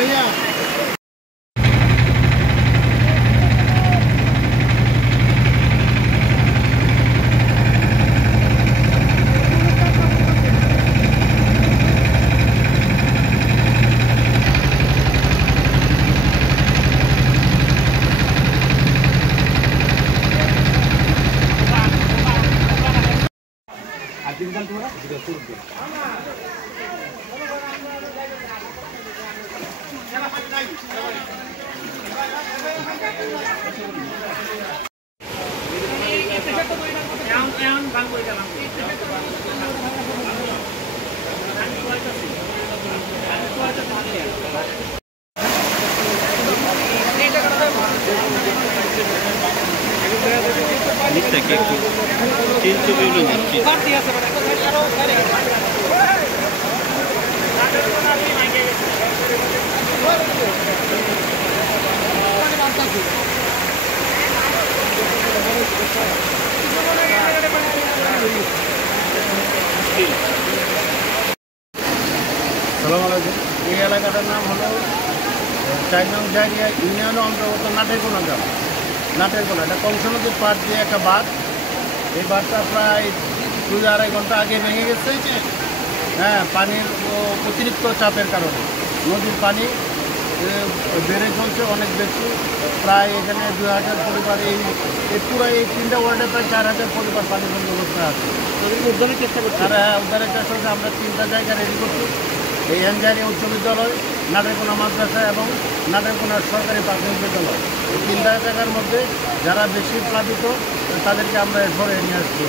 भैया লিখটাকে একটু তিন ছবি হলো যাচ্ছি সালাম আলাইকুম। এই এলাকাটার নাম হলো 4 নং জায়গা ইউনিয়নের অন্তর্গত নাটেরকোনা গ্রাম। নাটেরকোনা এটা কংস নদীর পাড় দিয়ে একটা বাঁধ। এই বাঁধটা প্রায় 2-2.5 ঘন্টা আগে ভেঙে গেছে। হ্যাঁ, পানির অতিরিক্ত চাপের কারণে নদীর পানি বেড়ে চলছে অনেক বেশি। প্রায় এখানে 2000 পরিবার এই পুরো এই 3টা ওয়ার্ডে প্রায় 4000 পরিবার পানির অবস্থা আছে। উদ্ধারের চেষ্টা করছি। আর হ্যাঁ, উদ্ধারের চেষ্টা করছে। আমরা 3টা জায়গা রেডি করছি, এই এনজারি উচ্চ বিদ্যালয়, নাটেরকোনা মাদ্রাসা এবং নাটেরকোনা সরকারি প্রাথমিক বিদ্যালয়। এই 3টা জায়গার মধ্যে যারা বেশি প্লাবিত তাদেরকে আমরা এরপরে নিয়ে আসছি।